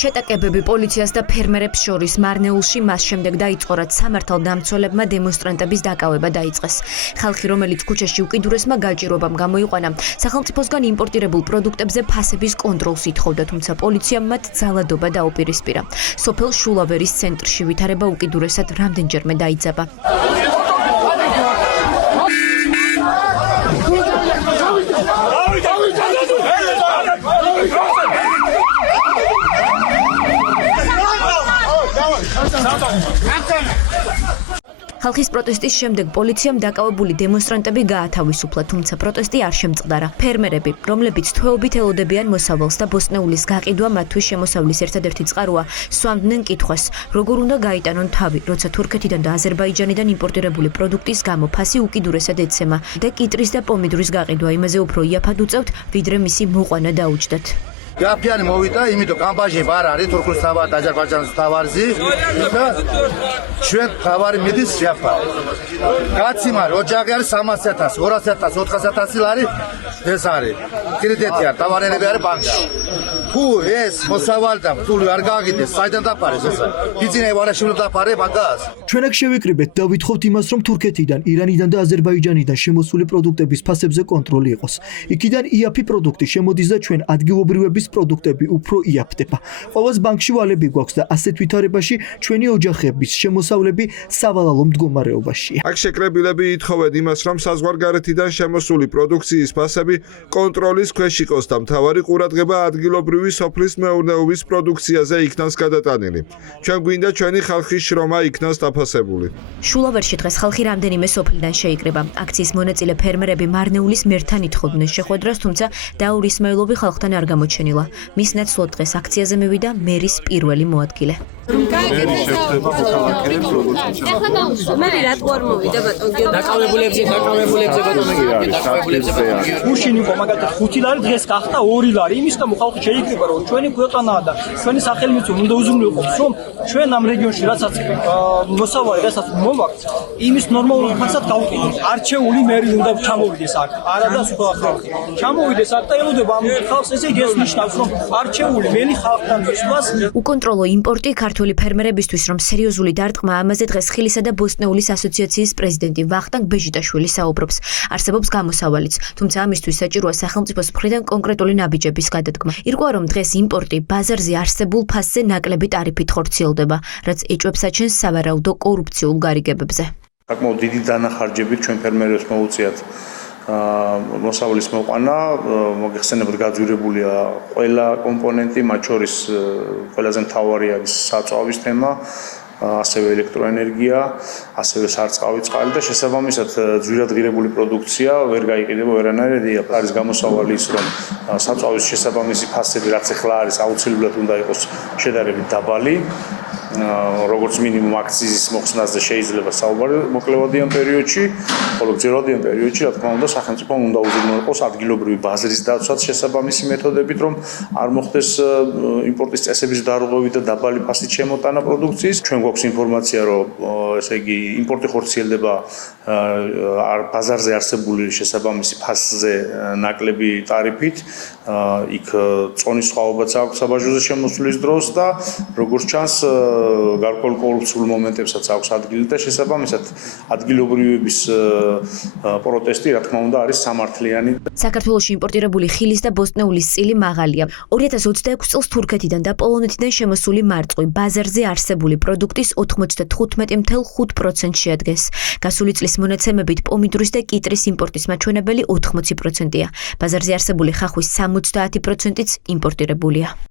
შეტაკებები პოლიციას და ფერმერებს შორის მარნეულში მას შემდეგ დაიწყო, რაც სამართალდამცველებმა დემონსტრანტების დაკავება დაიწყეს. ხალხი, რომელიც ქუჩაში უკიდურესმა გაჭირვებამ გამოიყვანა, სახელმწიფოსგან იმპორტირებულ პროდუქტებზე ფასების კონტროლს ითხოვდა, თუმცა პოლიციამ მათ ძალადობა დაუპირისპირა. სოფელ შულავერის ცენტრში ვითარება უკიდურესად რამდენჯერმე დაიძაბა. ხალხის პროტესტის შემდეგ პოლიციამ დაკავებული დემონსტრანტები გაათავისუფლა, თუმცა პროტესტი არ შემწყდარა. ფერმერები, რომლებიც თვეობით ელოდებიან მოსავალს და ბოსტნეულის გაყიდვა მათთვის შემოსავლის ერთადერთი წყაროა, სვამდნენ კითხვას, როგორ უნდა გაიტანონ თავი, როცა თურქეთიდან და აზერბაიჯანიდან იმპორტირებული პროდუქტის გამო ფასი უკიდურესად ეცემა და კიტრის და პომიდორის გაყიდვა იმაზე უფრო იაფად უწევთ, ვიდრე მისი მოყვანა დაუჯდათ. Iapიანი მოვიდა, იმიტომ კამპანიები არ არის თურქეთის თავად, აზერბაიჯანის თავარზე და ჩვენ თავარი მიდის იაფა. გაციმარი ოჯახი არის 300,000, 200,000, 400,000 არის ეს არის. კრედიტი არის, თავარიანები არის ბანკში. თუ ეს მოსავალდა თუ არ გააგიდეს, საიდან დაფარეს ეს? იძინე ვარაშივლი დაფარე ბანკას. ჩვენ აქ შევიკრიბეთ და ვითხოვთ იმას, რომ თურქეთიდან, ირანიდან და აზერბაიჯანიდან შემოსული პროდუქტების ფასებზე კონტროლი იყოს. იქიდან იაფი პროდუქტი შემოდის და ჩვენ ადგილობრივების პროდუქტები უფრო იაფდება. ყოველს ბანკში ვალები გვაქვს და ასეთ ვითარებაში ჩვენი ოჯახების შემოსავლები სავალალო მდგომარეობაშია. აქ შეკრებილები ითხოვენ იმას, რომ საზღვარგარეთიდან შემოსული პროდუქციის ფასები კონტროლის ქვეშ იყოს და მთავარი ყურადღება ადგილობრივი სოფლის მეურნეობის პროდუქციაზე იქნას გადატანილი. ჩვენ გვინდა ჩვენი ხალხის შრომა იქნას დაფასებული. შულავერში დღეს ხალხი რამდენიმე სოფლიდან შეიკრიბა. აქციის მონაწილე ფერმერები მარნეულის მერთან ითხოვდნენ შეხვედრას, თუმცა დაურ ისმაილოვი ხალხთან არ გამოჩენილა. მის ნაცვლად დღეს აქციაზე მივიდა მერის პირველი მოადგილე. გუშინ იყო მაგალითად 5 ლარი, დღეს გახდა 2 ლარი. იმის გამო ხალხი შეიკრიბა, რომ ჩვენი ქვეყანაა და ჩვენი სახელმწიფო უნდა უზრუნველყოს, რომ ჩვენ ამ რეგიონში რასაც მოსავალი, რასაც მოვაქვს, იმის ნორმალურ ფასად გავყიდოთ. არჩეული მერი უნდა ჩამოვიდეს აქ, არა და სხვა ხალხი. ჩამოვიდეს აქ და ელოდება ამ ხალხს, ესე იგი ეს ნიშნავს, რომ არჩეული მელი ხალხთან მისვლას. უკონტროლო იმპორტი ქართველი ფერმერებისთვის, რომ სერიოზული დარტყმა, ამაზე დღეს ხილისა და ბოსტნეულის ასოციაციის პრეზიდენტი ვახტანგ ბეჟიტაშვილი საუბრობს. არსებობს გამოსავალიც, თუმცა ამისთვის საჭიროა სახელმწიფოს მხრიდან კონკრეტული ნაბიჯების გადადგმა. ირკვევა, რომ დღეს იმპორტი ბაზარზე არსებულ ფასზე ნაკლები ტარიფით ხორციელდება, რაც ეჭვებს აჩენს სავარაუდო კორუფციულ გარიგებებზე. საკმაოდ დიდი დანახარჯებით ჩვენ ფერმერებს მოუწიათ მოსავლის მოყვანა, მოგეხსენებათ გაძვირებულია ყველა კომპონენტი, მათ შორის ყველაზე მთავარი არის საწვავის თემა, ასევე ელექტროენერგია, ასევე სარწყავი წყალი და შესაბამისად ძვირადღირებული პროდუქცია ვერ გაიყიდება ვერანაირად. არის გამოსავალი ის, რომ საწვავის შესაბამისი ფასები, რაც ახლა არის, აუცილებლად უნდა იყოს შედარებით დაბალი. როგორც მინიმუმ აქციზის მოხსნაზე შეიძლება საუბარი მოკლევადიან პერიოდში, ხოლო გრძელვადიან პერიოდში, რა თქმა უნდა, სახელმწიფომ უნდა უზრუნველყოს ადგილობრივი ბაზრის დაცვაც შესაბამისი მეთოდებით, რომ არ მოხდეს იმპორტის წესების დარღვევით და დაბალი ფასით შემოტანა პროდუქციის. ჩვენ გვაქვს ინფორმაცია, რომ ესე იგი იმპორტი ხორციელდება ბაზარზე არსებული შესაბამისი ფასზე ნაკლები ტარიფით. იქ წონის სხვაობაც აქვს საბაჟოზე შემოსვლის დროს და როგორც ჩანს გარკვეულ კორუფციულ მომენტებსაც აქვს ადგილი და შესაბამისად ადგილობრივების პროტესტი, რა თქმა უნდა, არის სამართლიანი. საქართველოში იმპორტირებული ხილის და ბოსტნეულის წილი მაღალია. 2026 წელს თურქეთიდან და პოლონეთიდან შემოსული მარწყვი ბაზარზე არსებული პროდუქტის 95.5% შეადგენს. გასული წლის მონაცემებით პომიდორის და კიტრის იმპორტის მაჩვენებელი 80%-ია. ბაზარზე არსებული ხახვის 70%-იც იმპორტირებულია.